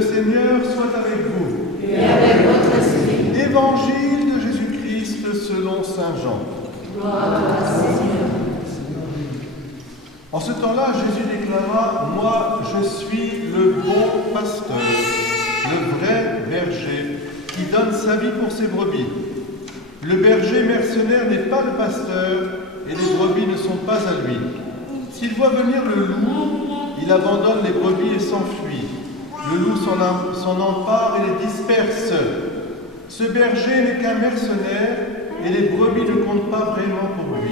Le Seigneur soit avec vous. Et avec votre esprit. Évangile de Jésus-Christ selon saint Jean. Gloire à toi, Seigneur. En ce temps-là, Jésus déclara, « Moi, je suis le bon pasteur, le vrai berger, qui donne sa vie pour ses brebis. Le berger mercenaire n'est pas le pasteur, et les brebis ne sont pas à lui. S'il voit venir le loup, il abandonne les brebis et s'enfuit. Le loup s'en empare et les disperse. Ce berger n'est qu'un mercenaire, et les brebis ne comptent pas vraiment pour lui.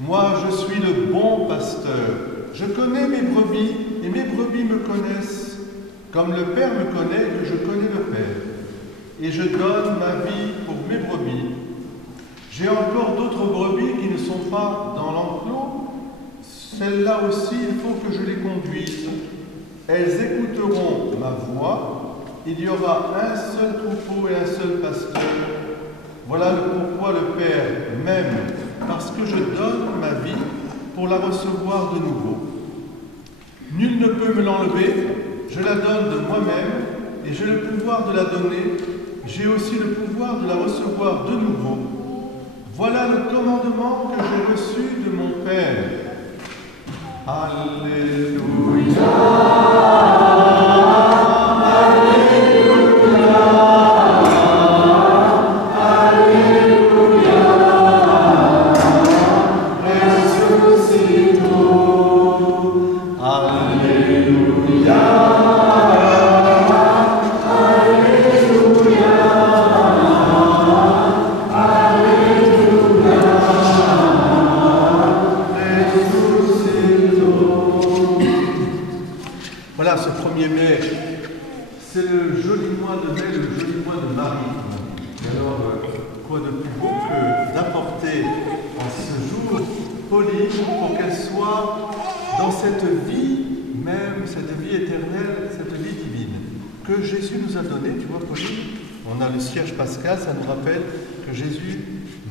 Moi, je suis le bon pasteur. Je connais mes brebis, et mes brebis me connaissent, comme le Père me connaît, que je connais le Père. Et je donne ma vie pour mes brebis. J'ai encore d'autres brebis qui ne sont pas dans l'enclos. Celles-là aussi, il faut que je les conduise. Elles écouteront ma voix. Il y aura un seul troupeau et un seul pasteur. Voilà pourquoi le Père m'aime, parce que je donne ma vie pour la recevoir de nouveau. Nul ne peut me l'enlever, je la donne de moi-même, et j'ai le pouvoir de la donner, j'ai aussi le pouvoir de la recevoir de nouveau. Voilà le commandement que j'ai reçu de mon Père. Alléluia. Voilà, ce 1er mai, c'est le joli mois de mai, le joli mois de Marie. Et alors, quoi de plus beau que d'apporter en ce jour Pauline pour qu'elle soit dans cette vie même, cette vie éternelle, cette vie divine que Jésus nous a donnée. Tu vois, Pauline, on a le cierge pascal, ça nous rappelle que Jésus,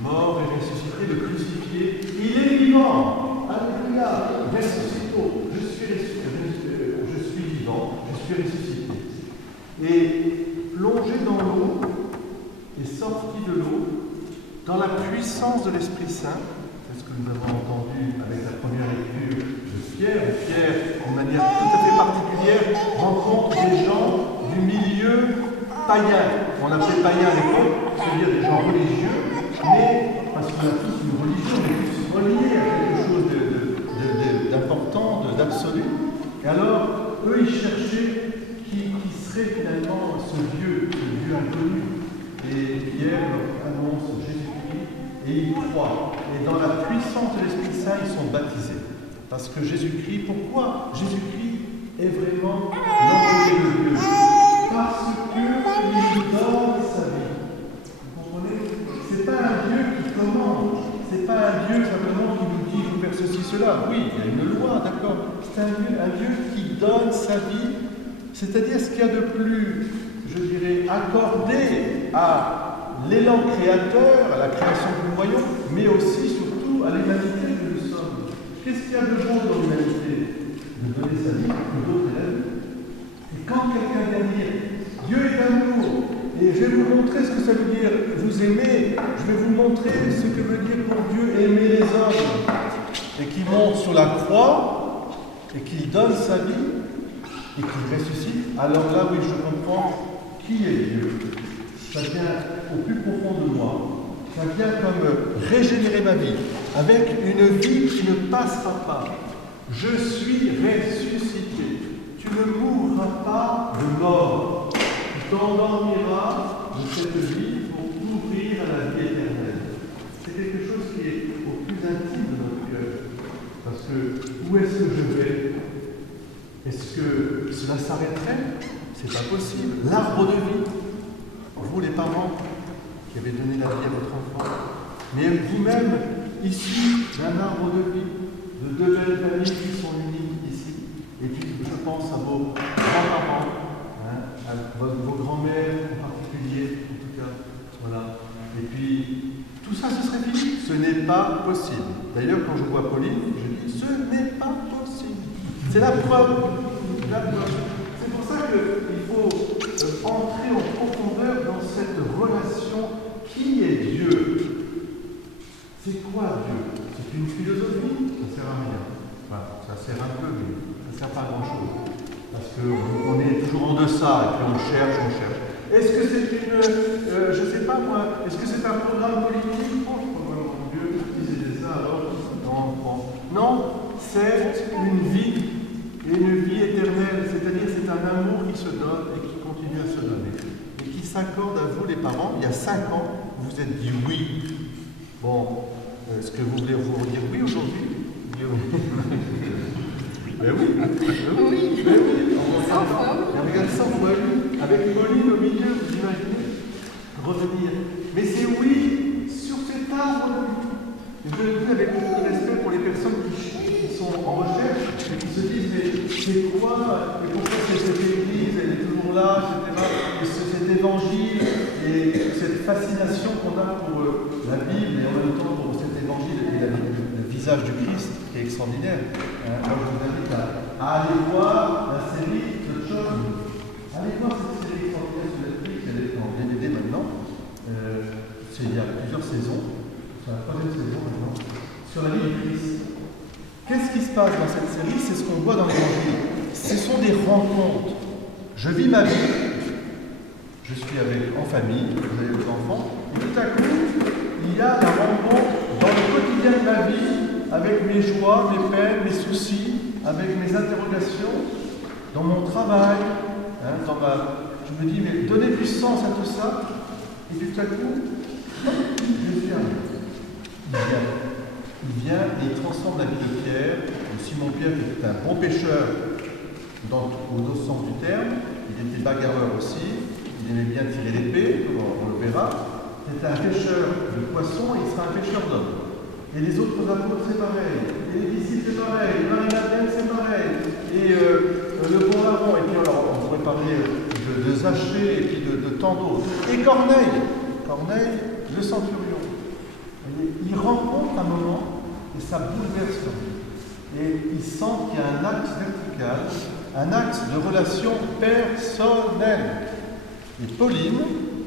mort et ressuscité, le crucifié, il est vivant. Alléluia, ressuscito, je suis ressuscité. Je suis ressuscité. Et plongé dans l'eau et sorti de l'eau, dans la puissance de l'Esprit Saint, c'est ce que nous avons entendu avec la première lecture de Pierre. Pierre, d'une manière tout à fait particulière, rencontre des gens du milieu païen. On appelait païen à l'époque, c'est-à-dire des gens religieux, mais parce qu'on a tous une religion, on est tous reliés à quelque chose d'important, d'absolu. Et alors, eux, ils cherchaient qui serait finalement ce Dieu inconnu. Et Pierre leur annonce Jésus-Christ et ils croient. Et dans la puissance de l'Esprit Saint, ils sont baptisés. Parce que Jésus-Christ, pourquoi Jésus-Christ est vraiment l'envoyé de Dieu? Parce qu'il donne sa vie. Vous comprenez? Ce n'est pas un Dieu qui commande. Ce n'est pas un Dieu simplement qui nous dit il faut faire ceci, cela. Oui, il y a une loi, d'accord. C'est un Dieu qui donne sa vie, c'est-à-dire ce qu'il y a de plus, je dirais, accordé à l'élan créateur, à la création que nous voyons, mais aussi, surtout, à l'humanité que nous sommes. Qu'est-ce qu'il y a de bon dans l'humanité? De donner sa vie pour d'autres élèves. Et quand quelqu'un vient dire « Dieu est amour », et je vais vous montrer ce que ça veut dire « vous aimer », je vais vous montrer ce que veut dire pour Dieu « aimer les hommes », et qui monte sur la croix, et qu'il donne sa vie, et qu'il ressuscite, alors là, oui, je comprends qui est Dieu. Ça vient au plus profond de moi. Ça vient comme régénérer ma vie, avec une vie qui ne passera pas. Je suis ressuscité. Tu ne mourras pas de mort. Tu t'endormiras de cette vie pour t'ouvrir à la vie éternelle. C'est quelque chose qui est au plus intime de notre cœur. Parce que où est-ce que je vais? Est-ce que cela s'arrêterait? C'est pas possible. L'arbre de vie. Vous, les parents qui avez donné la vie à votre enfant, mais vous-même, ici, d'un arbre de vie, de deux belles familles qui sont unies ici. Et puis, je pense à vos grands-parents, à vos grands-mères en particulier, en tout cas. Voilà. Et puis, tout ça, ce serait fini. Ce n'est pas possible. D'ailleurs, quand je vois Pauline, je dis, ce n'est pas possible. C'est la preuve. C'est pour ça qu'il faut entrer en profondeur dans cette relation. Qui est Dieu? C'est quoi Dieu? C'est une philosophie? Ça ne sert à rien. Enfin, ça sert un peu, mais ça ne sert pas à grand-chose. Parce qu'on est toujours en deçà, et puis on cherche. Est-ce que c'est une, je ne sais pas moi, est-ce que c'est un programme politique? Oh, je ne sais pas, mon Dieu, si c'était ça alors, non, c'est une vie, et une vie éternelle, c'est-à-dire c'est un amour qui se donne et qui continue à se donner. Et qui s'accorde à vous les parents. Il y a 5 ans, vous vous êtes dit oui. Bon, est-ce que vous voulez vous dire oui aujourd'hui? Ben oui, regarde ça, on voit lui, avec Pauline au milieu, vous imaginez, revenir. Mais c'est oui sur cet arbre. Et je le dis avec beaucoup de respect pour les personnes qui sont en recherche, et qui se disent, mais c'est quoi, et pourquoi cette église, elle est toujours là, etc. Et cet évangile, et cette fascination qu'on a pour la Bible, et en même temps pour cet évangile, et le visage du Christ, qui est extraordinaire. Alors je vous invite à aller voir la série de John. Allez voir cette série extraordinaire sur Netflix, elle est en DVD maintenant. Il y a plusieurs saisons, c'est la 3e saison maintenant, sur la vie du Christ. Qu'est-ce qui se passe dans cette série? C'est ce qu'on voit dans l'Évangile. Ce sont des rencontres. Je vis ma vie, je suis en famille, vous avez vos enfants, et tout à coup, il y a la rencontre dans le quotidien de ma vie, avec mes joies, mes peines, mes soucis, avec mes interrogations, dans mon travail, je me dis, mais donnez du sens à tout ça, et tout à coup, Jésus arrive. Il vient et il transforme la vie de Pierre, de Simon-Pierre qui était un bon pêcheur au sens du terme, il était bagarreur aussi, il aimait bien tirer l'épée, on le verra. C'était un pêcheur de poissons et il sera un pêcheur d'hommes. Et les autres apôtres, c'est pareil. Et les disciples, c'est pareil. Marie-Madeleine, c'est pareil. Et le bon Aaron. Et puis, alors, on pourrait parler de Zachée et puis de tant d'autres. Et Corneille, le centurion. Il rencontre un moment et ça bouleverse leur vie. Et il sent qu'il y a un axe vertical, un axe de relation personnelle. Et Pauline,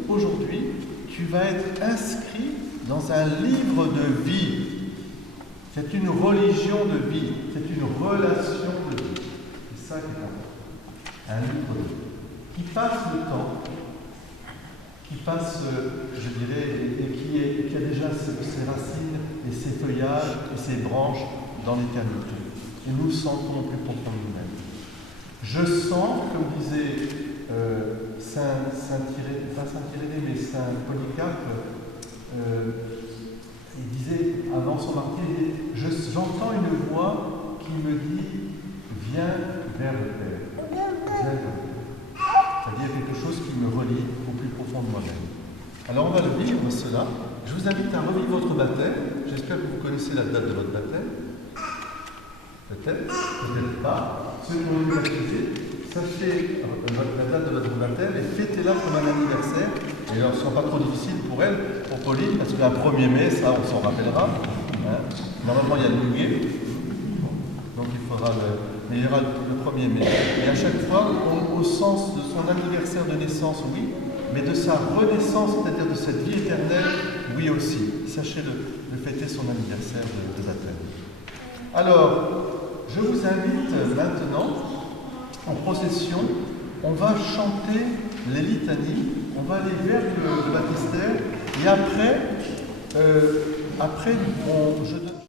aujourd'hui, tu vas être inscrit dans un livre de vie. C'est une religion de vie, c'est une relation de vie. C'est ça qui est important. Un livre de vie. Qui passe le temps, qui passe, je dirais, et qui a déjà ses racines et ses feuillages et ses branches dans l'éternité. Et nous sentons plus profond de nous-mêmes. Je sens, comme disait Saint Irénée, mais Saint Polycarpe, il disait, avant son martyre, j'entends une voix qui me dit « Viens vers le Père ». Viens vers le Père. C'est-à-dire quelque chose qui me relie au plus profond de moi-même. Alors on va le vivre cela. Je vous invite à revivre votre baptême. J'espère que vous connaissez la date de votre baptême. Peut-être, peut-être pas. Ceux qui ont eu l'activité, sachez la date de votre baptême et fêtez-la comme un anniversaire. Et alors, ce ne sera pas trop difficile pour elle, pour Pauline, parce qu'un 1er mai, ça, on s'en rappellera. Hein. Normalement, il y a le muguet. Donc, il faudra mais il y aura le 1er mai. Et à chaque fois, au sens de son anniversaire de naissance, oui, mais de sa renaissance, c'est-à-dire de cette vie éternelle, oui aussi. Sachez de fêter son anniversaire de baptême. Alors, je vous invite maintenant, en procession, on va chanter les litanies, on va aller vers le baptistère, et après je donne...